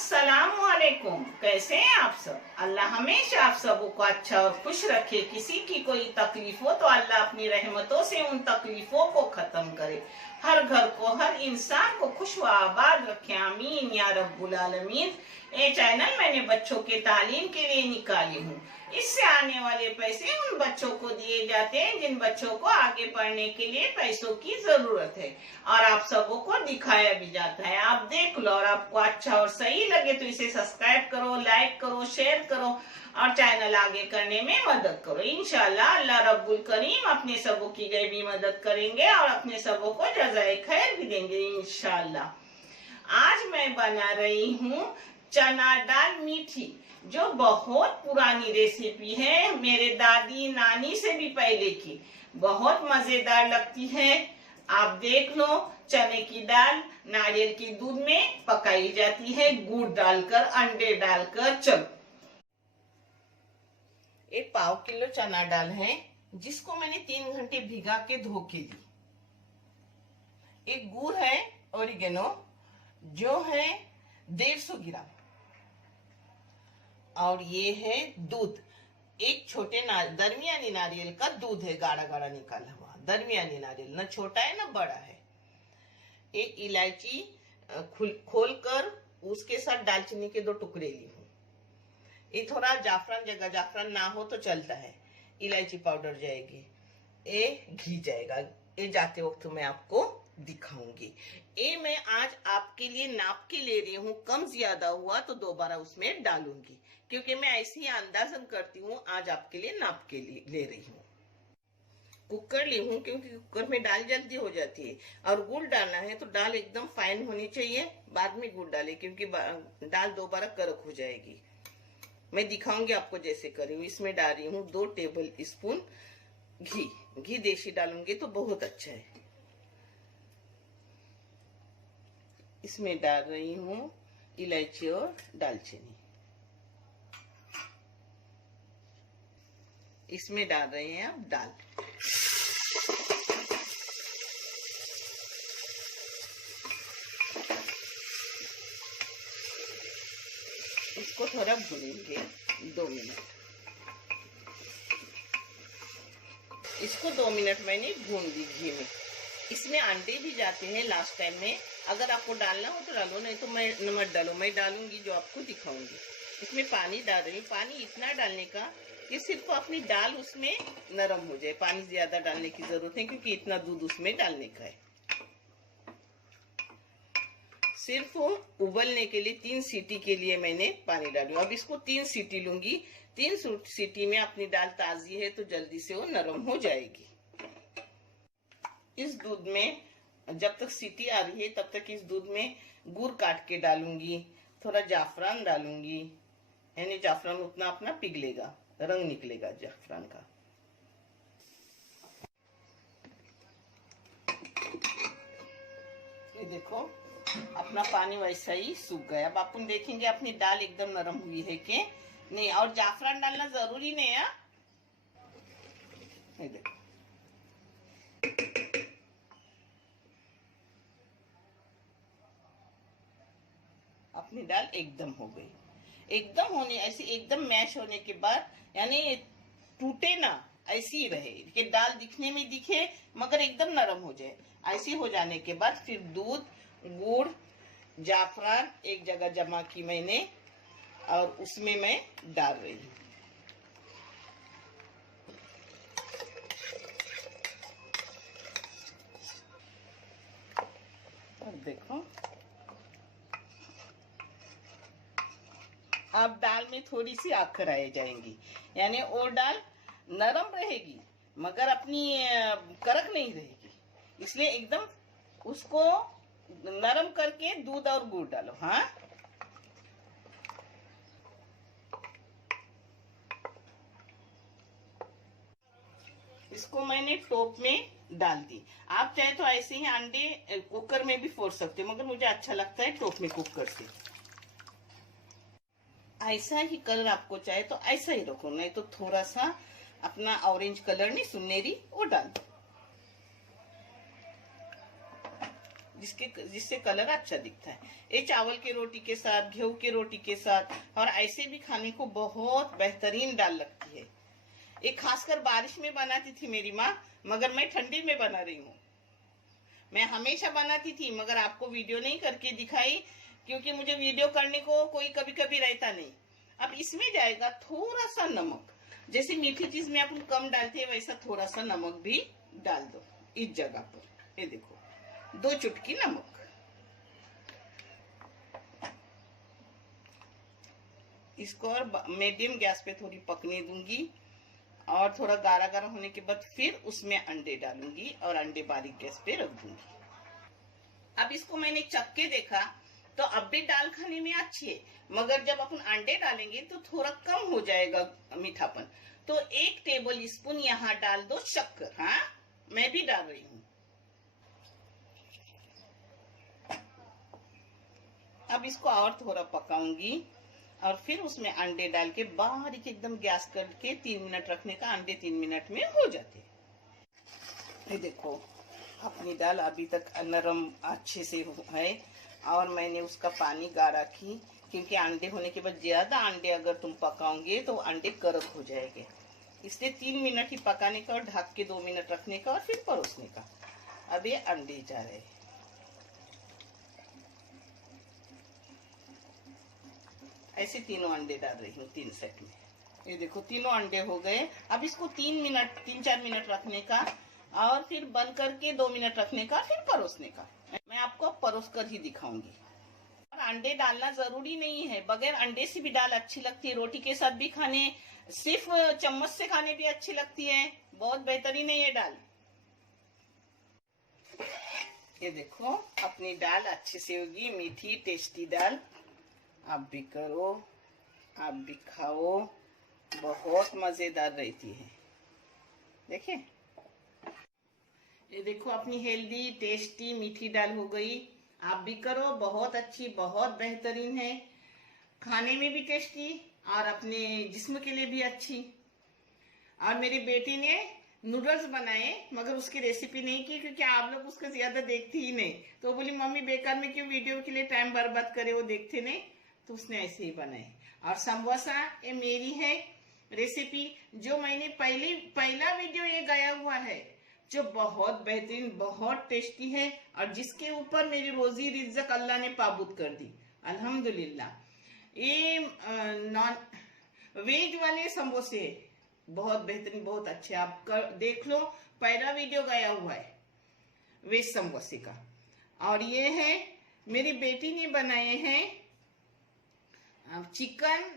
अस्सलामुअलैकुम। कैसे हैं आप सब? अल्लाह हमेशा आप सबों को अच्छा और खुश रखे। किसी की कोई तकलीफ हो तो अल्लाह अपनी रहमतों से उन तकलीफों को खत्म करे। हर घर को, हर इंसान को खुश व आबाद रखे। आमीन या रब्बुल आलमीन। ये चैनल मैंने बच्चों के तालीम के लिए निकाली हूँ। इससे आने वाले पैसे उन बच्चों को दिए जाते हैं जिन बच्चों को आगे पढ़ने के लिए पैसों की जरूरत है, और आप सबों को दिखाया भी जाता है। आप देख लो, और आपको अच्छा और सही लगे तो इसे सब्सक्राइब करो, लाइक करो, शेयर करो और चैनल आगे करने में मदद करो। इंशाल्लाह अल्लाह रब्बुल करीम अपने सबों की गैबी मदद करेंगे और अपने सबों को जज़ाए खैर भी देंगे इंशाल्लाह। आज मैं बना रही हूँ चना दाल मीठी, जो बहुत पुरानी रेसिपी है, मेरे दादी नानी से भी पहले की। बहुत मजेदार लगती है। आप देख लो, चने की दाल नारियल के दूध में पकाई जाती है, गुड़ डालकर, अंडे डालकर। चलो, एक पाव किलो चना दाल है जिसको मैंने 3 घंटे भिगा के धो के ली। एक गुड़ है ओरिगेनो, जो है 150 ग्राम, और ये है दूध। एक छोटे दरमियानी नारियल का दूध है, गाढ़ा गाढ़ा निकाला हुआ दरमियानी नारियल, न छोटा है न बड़ा है। एक इलायची खोल कर उसके साथ दालचीनी के 2 टुकड़े ली हूँ। ये थोड़ा जाफरान, जगह जाफरान ना हो तो चलता है, इलायची पाउडर जाएगी। ये घी जाएगा, ये जाते वक्त मैं आपको दिखाऊंगी। ये मैं आज आपके लिए नाप के ले रही हूँ, कम ज्यादा हुआ तो दोबारा उसमें डालूंगी, क्योंकि मैं ऐसे ही अंदाजन करती हूँ। आज आपके लिए नाप के लिए ले रही हूँ। कुकर ली हूँ क्योंकि कुकर में दाल जल्दी हो जाती है, और गुड़ डालना है तो दाल एकदम फाइन होनी चाहिए, बाद में गुड़ डाले क्योंकि दाल दोबारा कड़क हो जाएगी। मैं दिखाऊंगी आपको जैसे करी हूँ। इसमें डाल रही हूँ 2 टेबल स्पून घी देसी डालूंगी तो बहुत अच्छा है। इसमें डाल रही हूँ इलायची और दालचीनी। इसमें डाल रहे हैं अब दाल। इसको थोड़ा भूनेंगे 2 मिनट। इसको 2 मिनट मैंने भून दी घी में। इसमें अंडे भी जाते हैं लास्ट टाइम में, अगर आपको डालना हो तो डालो, नहीं तो मैं नमक डालो, मैं डालूंगी जो आपको दिखाऊंगी। इसमें पानी डाल रही हूँ, पानी इतना डालने का कि सिर्फ अपनी दाल उसमें नरम हो जाए। पानी ज्यादा डालने की जरूरत है क्योंकि इतना दूध उसमें डालने का है। सिर्फ उबलने के लिए 3 सीटी के लिए मैंने पानी डाली। अब इसको 3 सीटी लूंगी। 3 सीटी में अपनी दाल ताजी है तो जल्दी से वो नरम हो जाएगी। इस दूध में जब तक सीटी आ रही है तब तक इस दूध में गुड़ काट के डालूंगी, थोड़ा जाफरान डालूंगी, यानी जाफरान उतना अपना पिघलेगा, रंग निकलेगा जाफरान का। ये देखो, अपना पानी वैसा ही सूख गया। अब अपन देखेंगे अपनी दाल एकदम नरम हुई है कि नहीं, और जाफरान डालना जरूरी नहीं है। ये देखो, अपनी दाल एकदम हो गई। एकदम होने, ऐसे एकदम मैश होने के बाद, यानी टूटे ना, ऐसी ही रहे कि दाल दिखने में दिखे मगर एकदम नरम हो जाए। ऐसी हो जाने के बाद फिर दूध, गुड़, जाफरान एक जगह जमा की मैंने, और उसमें मैं डाल रही हूँ। अब देखो, अब दाल में थोड़ी सी आखर आ जाएंगी, यानी वो दाल नरम रहेगी मगर अपनी कड़क नहीं रहेगी। इसलिए एकदम उसको नरम करके दूध और गुड़ डालो। हाँ, इसको मैंने टोप में डाल दी। आप चाहे तो ऐसे ही अंडे कुकर में भी फोड़ सकते हो, मगर मुझे अच्छा लगता है टोप में कुकर से। ऐसा ही कलर आपको चाहे तो ऐसा ही रखो, नहीं तो थोड़ा सा अपना ऑरेंज कलर नहीं, सुनहरी, वो डाल दो। जिससे कलर अच्छा दिखता है। ये चावल की रोटी के साथ, गेहूं की रोटी के साथ और ऐसे भी खाने को बहुत बेहतरीन दाल लगती है। ये खासकर बारिश में बनाती थी मेरी माँ, मगर मैं ठंडी में बना रही हूँ। मैं हमेशा बनाती थी मगर आपको वीडियो नहीं करके दिखाई, क्योंकि मुझे वीडियो करने को कोई कभी कभी रहता नहीं। अब इसमें जाएगा थोड़ा सा नमक। जैसे मीठी चीज में अपन कम डालते हैं वैसा थोड़ा सा नमक भी डाल दो इस जगह पर। ये देखो 2 चुटकी नमक। इसको और मीडियम गैस पे थोड़ी पकने दूंगी और थोड़ा गाढ़ा गाढ़ा होने के बाद फिर उसमें अंडे डालूंगी और अंडे बारीक गैस पे रख दूंगी। अब इसको मैंने चख के देखा तो अब भी दाल खाने में अच्छी है, मगर जब अपन अंडे डालेंगे तो थोड़ा कम हो जाएगा मीठापन। तो 1 टेबल स्पून यहाँ डाल दो शक्कर। हाँ, मैं भी डाल रही हूँ। अब इसको और थोड़ा पकाऊंगी और फिर उसमें अंडे डाल के बारीक एकदम गैस करके 3 मिनट रखने का। अंडे 3 मिनट में हो जाते। ये देखो अपनी दाल अभी तक नरम अच्छे से है और मैंने उसका पानी गाढ़ा की, क्योंकि अंडे होने के बाद ज्यादा अंडे अगर तुम पकाओगे तो अंडे कड़क हो जाएंगे। इसलिए 3 मिनट ही पकाने का और ढक के 2 मिनट रखने का और फिर परोसने का। अब ये अंडे जा रहे हैं। ऐसे तीनों अंडे डाल रही हूँ 3 सेट में। ये देखो तीनों अंडे हो गए। अब इसको 3-4 मिनट रखने का और फिर बंद करके 2 मिनट रखने का, फिर परोसने का। मैं आपको परोस कर ही दिखाऊंगी। और अंडे डालना जरूरी नहीं है, बगैर अंडे से भी दाल अच्छी लगती है। रोटी के साथ भी खाने, सिर्फ चम्मच से खाने भी अच्छी लगती है। बहुत बेहतरीन है ये दाल। ये देखो अपनी दाल अच्छे से होगी, मीठी टेस्टी दाल। आप भी करो, आप भी खाओ, बहुत मजेदार रहती है। देखिए ये देखो अपनी हेल्दी टेस्टी मीठी दाल हो गई। आप भी करो, बहुत अच्छी, बहुत बेहतरीन है। खाने में भी टेस्टी और अपने जिस्म के लिए भी अच्छी। और मेरी बेटी ने नूडल्स बनाए मगर उसकी रेसिपी नहीं की, क्योंकि आप लोग उसको ज्यादा देखते ही नहीं। तो बोली मम्मी बेकार में क्यों वीडियो के लिए टाइम बर्बाद करे, वो देखते नहीं। तो उसने ऐसे ही बनाए। और समोसा ये मेरी है रेसिपी, जो मैंने पहला वीडियो ये गया हुआ है, जो बहुत बेहतरीन, बहुत टेस्टी है और जिसके ऊपर मेरी रोजी रिज्जक अल्लाह ने पाबूद कर दी, अल्हम्दुलिल्लाह। ये नॉन वेज वाले समोसे बहुत बेहतरीन, बहुत अच्छे। आप देख लो, पहला वीडियो गया हुआ है वेज समोसे का। और ये है मेरी बेटी ने बनाए हैं चिकन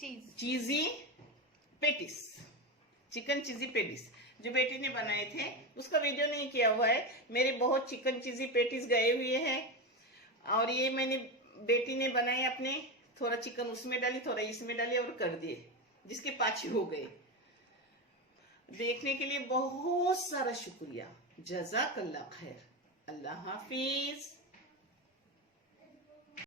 चीजी पेटिस। चिकन चीजी पेटिस जो बेटी ने बनाए थे, उसका वीडियो नहीं किया हुआ है। मेरे बहुत चिकन चीजी पेटिस गए हुए हैं और ये मैंने बेटी ने बनाए अपने। थोड़ा चिकन उसमें डाली, थोड़ा इसमें डाली और कर दिए, जिसके 5 हो गए। देखने के लिए बहुत सारा शुक्रिया। जज़ाकल्लाह खैर। अल्लाह हाफिज।